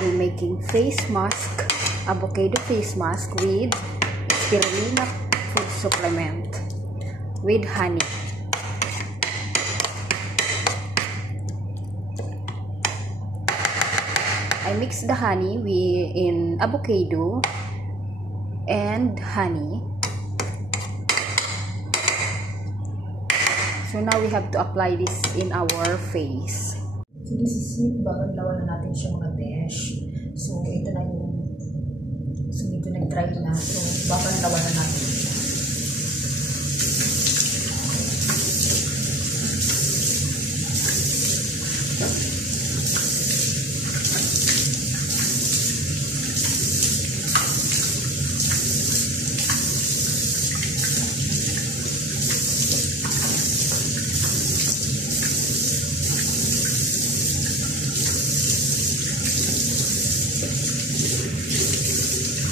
will making face mask, avocado face mask with spirulina food supplement with honey. I mix the honey in avocado and honey. So now we have to apply this in our face. So this is it. Babadlawan na natin siya mga besh. So ito na yung medyo nag-dry na. So babadlawan na natin siya.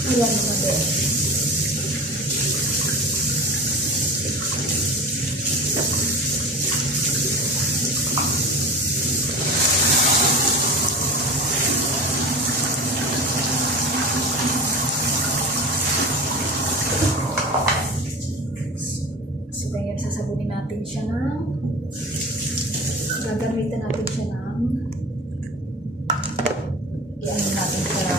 Ayan mga besh. So ngayon sasabunin natin siya gagamitan natin siya i-ano natin para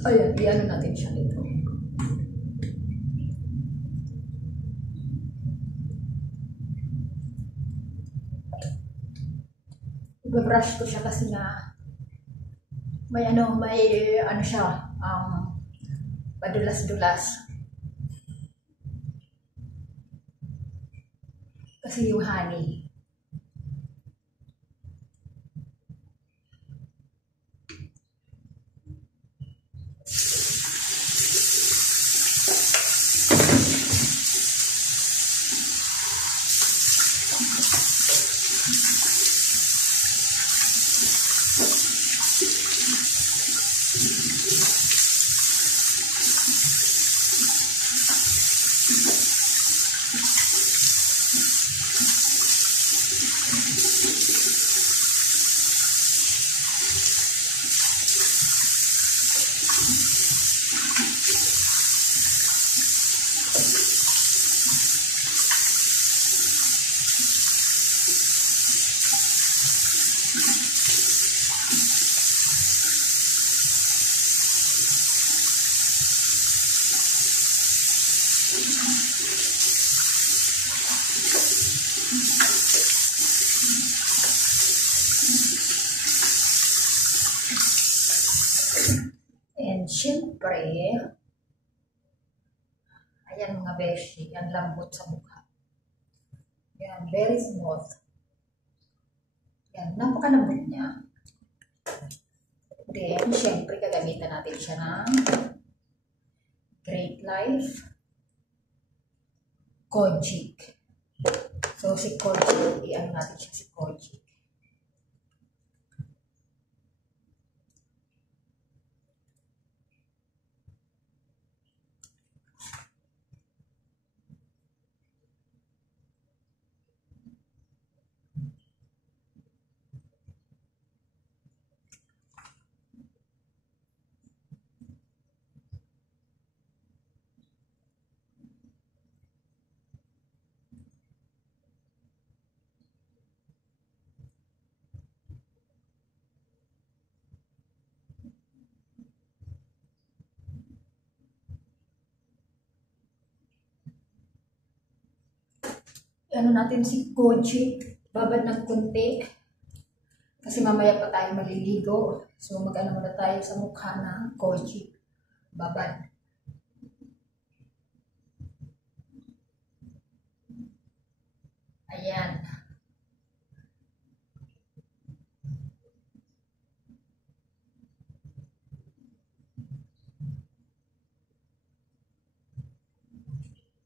ayan, i-ano natin siya dito. I-brush ko siya kasi na may ano siya, padulas-dulas. Kasi yung honey. And syempre, ayan mga beshi, ang lambot sa mukha. Yan, very smooth. Yan, napakalambot niya. Then, syempre, gagamitan natin siya ng Great Life Kojic. So, si Kojic, i-ano natin siya si Kojic. Ano natin si Kojic, babad ng kunti kasi mamaya pa tayo maliligo. So mag-ano muna tayo sa mukha ng Kojic, babad. Ayan.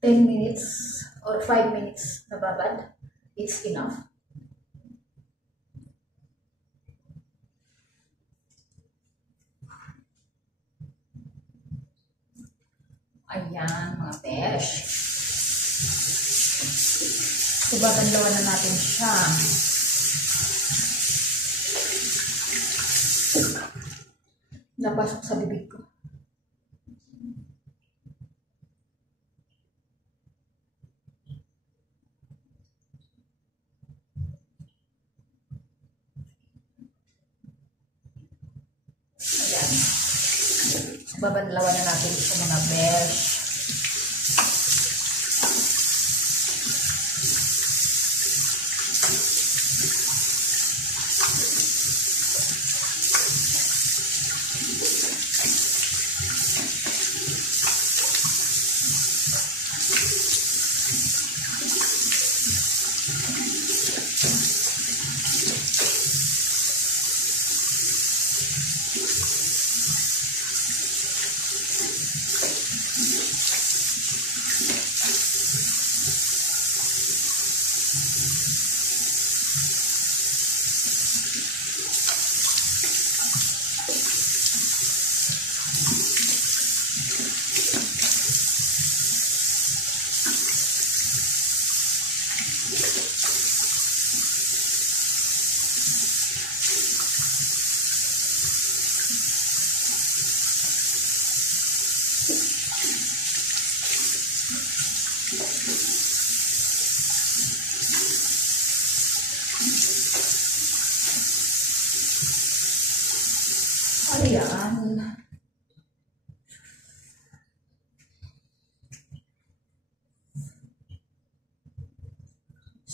Ten minutes or 5 minutes na babad, it's enough. Ayan mga besh. So babanlawan na natin siya. napasok sa bibig ko. Ayan. Babanlawan na natin sa mga besh. Ayan.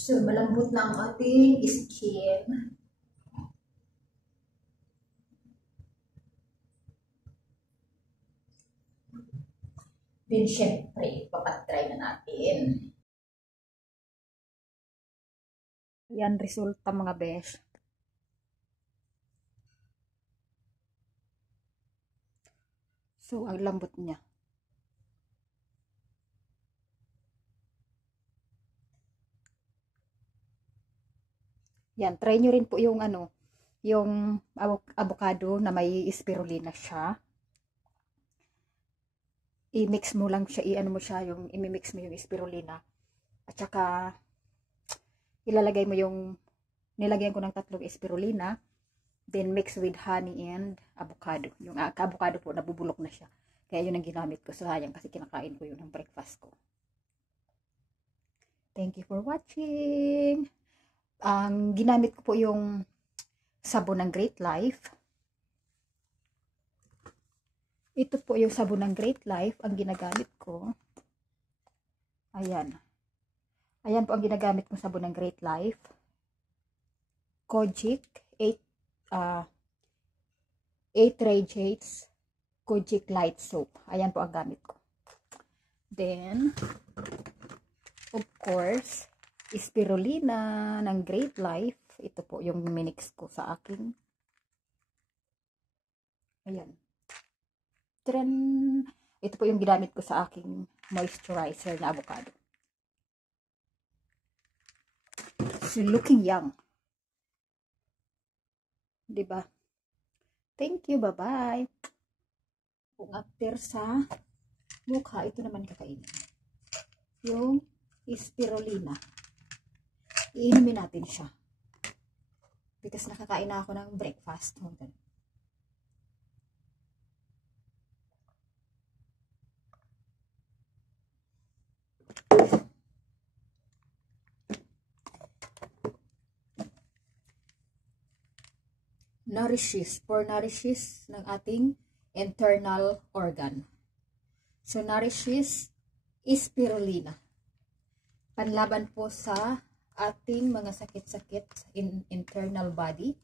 So, malambot na ang ating skin. Then, syempre, papatry na natin. Yan, resulta mga besh. So, ang lambot niya. Yan, try nyo rin po yung yung avocado na may spirulina siya. I-mix mo lang siya, i-ano mo siya, yung i-mix mo yung spirulina. At saka, ilalagay mo yung, nilagyan ko ng 3 spirulina, then mix with honey and avocado. Yung avocado po, nabubulok na siya. Kaya yun ang ginamit ko. Sayang kasi kinakain ko yun ng breakfast ko. Thank you for watching. Ang ginamit ko po yung sabon ng Great Life. Ito po yung sabon ng Great Life, ang ginagamit ko. Ayan. Ayan po ang ginagamit kong sabon ng Great Life. Kojic 8 radiates Kojic Light Soap. Ayan po ang gamit ko. Then, of course, spirulina ng Great Life. Ito po yung minix ko sa aking. Ayan. Tren. Ito po yung ginamit ko sa aking moisturizer na avocado. So, looking young. Diba? Thank you. Bye-bye. Kung after sa mukha, ito naman kakainin. Yung spirulina. Iinumin natin siya. Because nakakain na ako ng breakfast. Nourishes ng ating internal organ. So, nourishes spirulina. Panlaban po sa ating mga sakit-sakit in internal body.